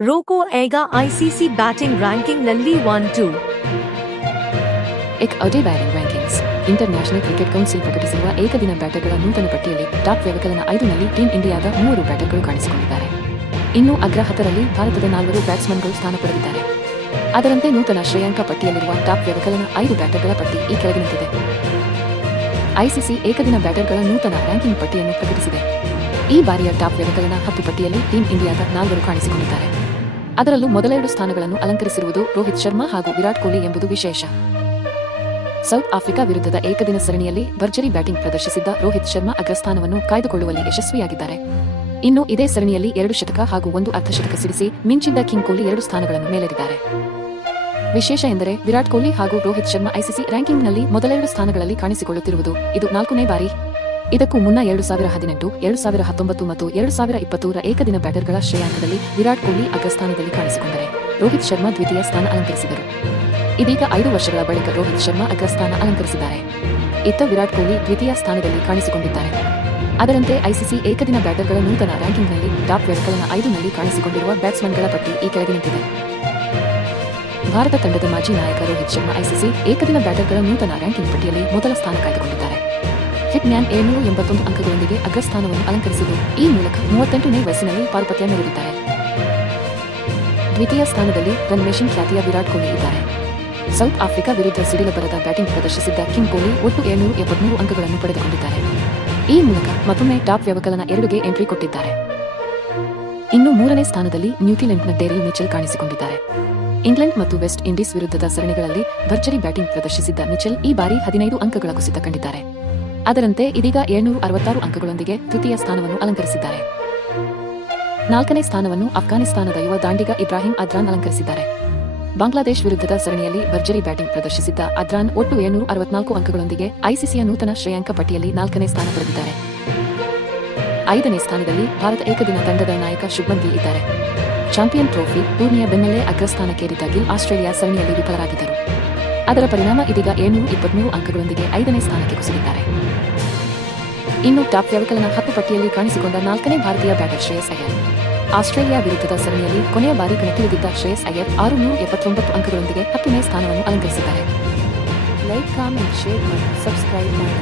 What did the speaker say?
रोको एगा ICC batting ranking नल्ली 1-2 ಎಕ್ Ajay batting rankings international cricket council ಪ್ರಕಟಿಸಿರುವ ಏಕದಿನ ಬ್ಯಾಟರ್ಗಳ ನೂತನ ಪಟ್ಟಿಯಲ್ಲಿ ಟಾಪ್ ವ್ಯವಕಲನ 5ನಲ್ಲಿ ಟೀಂ ಇಂಡಿಯಾದ 3 ಬ್ಯಾಟರ್ಗಳು ಕಾಣಿಸಿಕೊಂಡಿದ್ದಾರೆ. ಇನ್ನು ಅಗ್ರ 10ರಲ್ಲಿ ಭಾರತದ 4 ಬ್ಯಾಟ್ಸ್ಮನ್ಗಳು ಸ್ಥಾನ ಪಡೆದಿದ್ದಾರೆ. ಅದರಂತೆ ನೂತನ ಶ್ರೇಯಾಂಕ ಪಟ್ಟಿಯಲ್ಲಿರುವ ಟಾಪ್ ವ್ಯವಕಲನ 5 ಬ್ಯಾಟರ್ಗಳ ಪಟ್ಟಿ ಈ ಕೆಳಗಿನಂತಿದೆ. ಐಸಿಸಿ ಏಕದಿನ ಬ್ಯಾಟರ್ಗಳ ನೂತನ ರ್ಯಾಂಕಿಂಗ್ ಪಟ್ಟಿಯನ್ನು ಪ್ರಕಟಿಸಿದೆ. ಈ ಬಾರಿಯ ಟಾಪ್ ವ್ಯವಕಲನ 10 ಪಟ್ಟಿಯಲ್ಲಿ ಟೀಂ ಇಂಡಿಯಾದ 4 ಕಾಣಿಸಿಕೊಂಡಿದ್ದಾರೆ. ಅದರಲ್ಲೂ ಮೊದಲ 2 ಸ್ಥಾನಗಳನ್ನು ಅಲಂಕರಿಸಿರುವುದು ರೋಹಿತ್ ಶರ್ಮಾ ಹಾಗೂ ವಿರಾಟ್ ಕೊಹ್ಲಿ ಎಂಬುದು ವಿಶೇಷ. ಸೌತ್ ಆಫ್ರಿಕಾ ವಿರುದ್ಧದ ಏಕದಿನ ಸರಣಿಯಲ್ಲಿ ಭರ್ಜರಿ ಬ್ಯಾಟಿಂಗ್ ಪ್ರದರ್ಶಿಸಿದ್ದ ರೋಹಿತ್ ಶರ್ಮಾ ಅಗ್ರಸ್ಥಾನವನ್ನು ಕಾಯ್ದುಕೊಳ್ಳುವಲ್ಲಿ ಯಶಸ್ವಿಯಾಗಿದ್ದಾರೆ. ಇನ್ನು ಇದೇ ಸರಣಿಯಲ್ಲಿ 2 ಶತಕ ಹಾಗೂ 1 ಅರ್ಧಶತಕ ಸಿಡಿಸಿ ಮಿಂಚಿದ್ದ ಕಿಂಗ್ ಕೊಹ್ಲಿ 2 ಸ್ಥಾನಗಳನ್ನು ಮೇಲೇರಿದ್ದಾರೆ. ವಿಶೇಷ ಎಂದರೆ ವಿರಾಟ್ ಕೊಹ್ಲಿ ಹಾಗೂ ರೋಹಿತ್ ಶರ್ಮಾ ಐಸಿಸಿ ರ್ಯಾಂಕಿಂಗ್ನಲ್ಲಿ ಮೊದಲ 2 ಸ್ಥಾನಗಳಲ್ಲಿ ಕಾಣಿಸಿಕೊಳ್ಳುತ್ತಿರುವುದು ಇದು 4ನೇ ಬಾರಿ. ಇದಕ್ಕೂ ಮುನ್ನ 2018, 2019 ಮತ್ತು 2020ರ ಏಕದಿನ ಬ್ಯಾಟರ್ಗಳ ಶ್ರೇಯಾಂಕದಲ್ಲಿ ವಿರಾಟ್ ಕೊಹ್ಲಿ ಅಗ್ರಸ್ಥಾನದಲ್ಲಿ ಕಾಣಿಸಿಕೊಂಡರೆ ರೋಹಿತ್ ಶರ್ಮಾ ದ್ವಿತೀಯ ಸ್ಥಾನ ಅಲಂಕರಿಸಿದರು. ಇದೀಗ 5 ವರ್ಷಗಳ ಬಳಿಕ ರೋಹಿತ್ ಶರ್ಮಾ ಅಗ್ರಸ್ಥಾನ ಅಲಂಕರಿಸಿದ್ದಾರೆ. ಇತ್ತ ವಿರಾಟ್ ಕೊಹ್ಲಿ ದ್ವಿತೀಯ ಸ್ಥಾನದಲ್ಲಿ ಕಾಣಿಸಿಕೊಂಡಿದ್ದಾರೆ. ಅದರಂತೆ ಐಸಿಸಿ ಏಕದಿನ ಬ್ಯಾಟರ್ಗಳ ನೂತನ ರ್ಯಾಂಕಿಂಗ್ನಲ್ಲಿ ಟಾಪ್ ವ್ಯವಕಲನ 5ನಲ್ಲಿ ಕಾಣಿಸಿಕೊಂಡಿರುವ ಬ್ಯಾಟ್ಸ್ಮನ್ಗಳ ಪಟ್ಟಿ ಈ ಕೆಳಗಿನಂತಿದೆ. ಭಾರತ ತಂಡದ ಮಾಜಿ ನಾಯಕ ರೋಹಿತ್ ಶರ್ಮಾ ಐಸಿಸಿ ಏಕದಿನ ಬ್ಯಾಟರ್ಗಳ ನೂತನ ರ್ಯಾಂಕಿಂಗ್ ಪಟ್ಟಿಯಲ್ಲಿ ಮೊದಲ ಸ್ಥಾನ ಕಾಯ್ದುಕೊಂಡಿದ್ದಾರೆ. ಹಿಟ್ ಮ್ಯಾನ್ 781 ಅಂಕಗಳೊಂದಿಗೆ ಅಗ್ರಸ್ಥಾನವನ್ನು ಅಲಂಕರಿಸಿದ್ದು ಈ ಮೂಲಕ 38ನೇ ವಯಸ್ಸಿನಲ್ಲಿ ಪಾರುಪತ್ಯ ಮೆರೆದಿದ್ದಾರೆ. ದ್ವಿತೀಯ ಸ್ಥಾನದಲ್ಲಿ ರನ್ ಮೆಷಿನ್ ಖ್ಯಾತಿಯ ವಿರಾಟ್ ಕೊಹ್ಲಿ ಇದ್ದಾರೆ. ಸೌತ್ ಆಫ್ರಿಕಾ ವಿರುದ್ಧ ಸಿಡಿಲಬರದ ಬ್ಯಾಟಿಂಗ್ ಪ್ರದರ್ಶಿಸಿದ್ದ ಕಿಂಗ್ ಕೊಹ್ಲಿ ಒಟ್ಟು 773 ಅಂಕಗಳನ್ನು ಪಡೆದುಕೊಂಡಿದ್ದಾರೆ. ಈ ಮೂಲಕ ಮತ್ತೊಮ್ಮೆ ಟಾಪ್ ವ್ಯವಕಲನ 2ಗೆ ಎಂಟ್ರಿ ಕೊಟ್ಟಿದ್ದಾರೆ. ಇನ್ನು 3ನೇ ಸ್ಥಾನದಲ್ಲಿ ನ್ಯೂಜಿಲೆಂಡ್ನ ಡೇರಿಲ್ ಮಿಚೆಲ್ ಕಾಣಿಸಿಕೊಂಡಿದ್ದಾರೆ. ಇಂಗ್ಲೆಂಡ್ ಮತ್ತು ವೆಸ್ಟ್ ಇಂಡೀಸ್ ವಿರುದ್ಧದ ಸರಣಿಗಳಲ್ಲಿ ಭರ್ಜರಿ ಬ್ಯಾಟಿಂಗ್ ಪ್ರದರ್ಶಿಸಿದ್ದ ಮಿಚೆಲ್ ಈ ಬಾರಿ 15 ಅಂಕಗಳ ಕುಸಿತ ಕಂಡಿದ್ದಾರೆ. ಅದರಂತೆ ಇದೀಗ 766 ಅಂಕಗಳೊಂದಿಗೆ ತೃತೀಯ ಸ್ಥಾನವನ್ನು ಅಲಂಕರಿಸಿದ್ದಾರೆ. 4ನೇ ಸ್ಥಾನವನ್ನು ಅಫ್ಘಾನಿಸ್ತಾನದ ಯುವ ದಾಂಡಿಗ ಇಬ್ರಾಹಿಂ ಅದ್ರಾನ್ ಅಲಂಕರಿಸಿದ್ದಾರೆ. ಬಾಂಗ್ಲಾದೇಶ್ ವಿರುದ್ಧದ ಸರಣಿಯಲ್ಲಿ ಭರ್ಜರಿ ಬ್ಯಾಟಿಂಗ್ ಪ್ರದರ್ಶಿಸಿದ್ದ ಅದ್ರಾನ್ ಒಟ್ಟು 764 ಅಂಕಗಳೊಂದಿಗೆ ಐಸಿಸಿಯ ನೂತನ ಶ್ರೇಯಾಂಕ ಪಟ್ಟಿಯಲ್ಲಿ 4ನೇ ಸ್ಥಾನ ಪಡೆದಿದ್ದಾರೆ. 5ನೇ ಸ್ಥಾನದಲ್ಲಿ ಭಾರತ ಏಕದಿನ ತಂಡದ ನಾಯಕ ಶುಭ್ಮನ್ ಗಿಲ್ ಇದ್ದಾರೆ. ಚಾಂಪಿಯನ್ ಟ್ರೋಫಿ ಟೂರ್ನಿಯ ಬೆನ್ನಲ್ಲೇ ಅಗ್ರಸ್ಥಾನಕ್ಕೇರಿದ್ದ ಗಿಲ್ ಆಸ್ಟ್ರೇಲಿಯಾ ಸರಣಿಯಲ್ಲಿ ವಿಫಲರಾಗಿದ್ದರು. ಅದರ ಪರಿಣಾಮ ಇದೀಗ 723 ಅಂಕಗಳೊಂದಿಗೆ 5ನೇ ಸ್ಥಾನಕ್ಕೆ ಕುಸಿದಿದ್ದಾರೆ. ಇನ್ನು ಟಾಪ್ ವ್ಯವಕಲನ 10 ಪಟ್ಟಿಯಲ್ಲಿ ಕಾಣಿಸಿಕೊಂಡ 4ನೇ ಭಾರತೀಯ ಬ್ಯಾಟರ್ ಶ್ರೇಯಸ್ ಅಯ್ಯರ್. ಆಸ್ಟ್ರೇಲಿಯಾ ವಿರುದ್ಧದ ಸರಣಿಯಲ್ಲಿ ಕೊನೆಯ ಬಾರಿ ಕಣಕ್ಕಿಳಿದಿದ್ದ ಶ್ರೇಯಸ್ ಅಯ್ಯರ್ 679 ಅಂಕಗಳೊಂದಿಗೆ 10ನೇ ಸ್ಥಾನವನ್ನು ಅಲಂಕರಿಸಿದ್ದಾರೆ. ಲೈಕ್, ಕಾಮೆಂಟ್, ಶೇರ್ ಮತ್ತು ಸಬ್ಸ್ಕ್ರೈಬ್ ಮಾಡಿ.